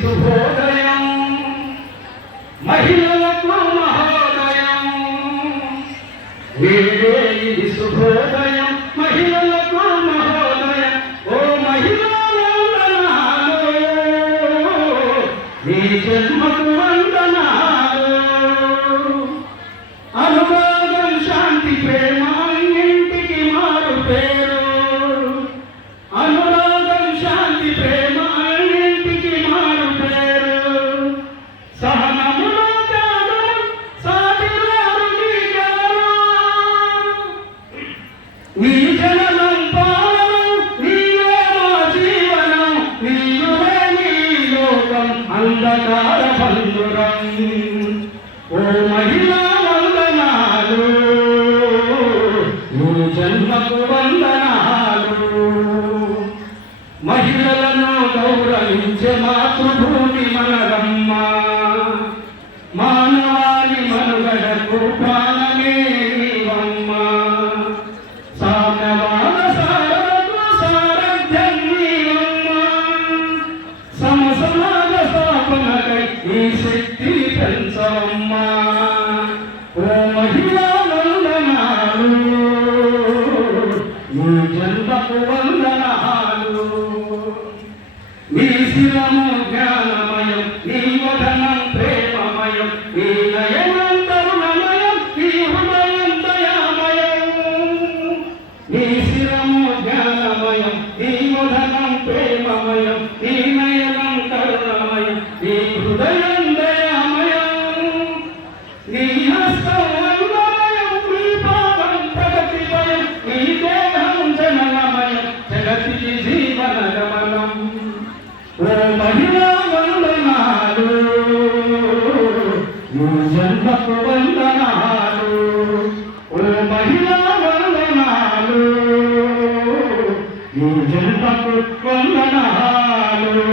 శుభోదయం మహిళలకు మహోదయం, ఇది శుభోదయం మహిళలకు మహోదయం. ఓ మహిళా వందనాలు, నీ జన్మకు వందనాలు. అనురాగం శాంతి ప్రేమ ఇంటికి మారు పేరు. అనురాగం శాంతి ప్రేమ ఇంటికి మారు పేరు. సహనములో త్యాగం సాటివారు నీ జననం పాలనం నీవే మా జీవనం. నీవే నీ లోకం అంధకార బంధురం. ఓ మహిళా వందనాలు, నీ జన్మకు వందనాలు. మహిళలను గౌరవించే మాతృభూమి మనరమ్మ. మానవాళి మనుగడకు ప్రాణమే నీవమ్మ. సామ్యవాద సారథకు సారథ్యం నీవమ్మ. సమసమాజ స్థాపనకై ఈ శక్తి పెంచవమ్మ. ఓ మహిళా వందనాలు, నీ జన్మకు వందనాలు. నీ శిరము జ్ఞానమయం, నీ వదనం ప్రేమమయం, నీ నయనం కరుణమయం, నీ హృదయం దయామయం. నీ శిరము జ్ఞానమయం, నీ వదనం ప్రేమమయం, నీ నయనం కరుణమయం, నీ హృదయం దయామయం. నీ హస్తం వందనమయం, నీ పాదం ప్రగతిమయం, నీ దేహం జననమయం, జగతికి జీవన గమనం. ఓ మహిళా వందనాలు, నీ జన్మకు వందనాలు. ఓ మహిళా వందనాలు, నీ జన్మకు వందనాలు.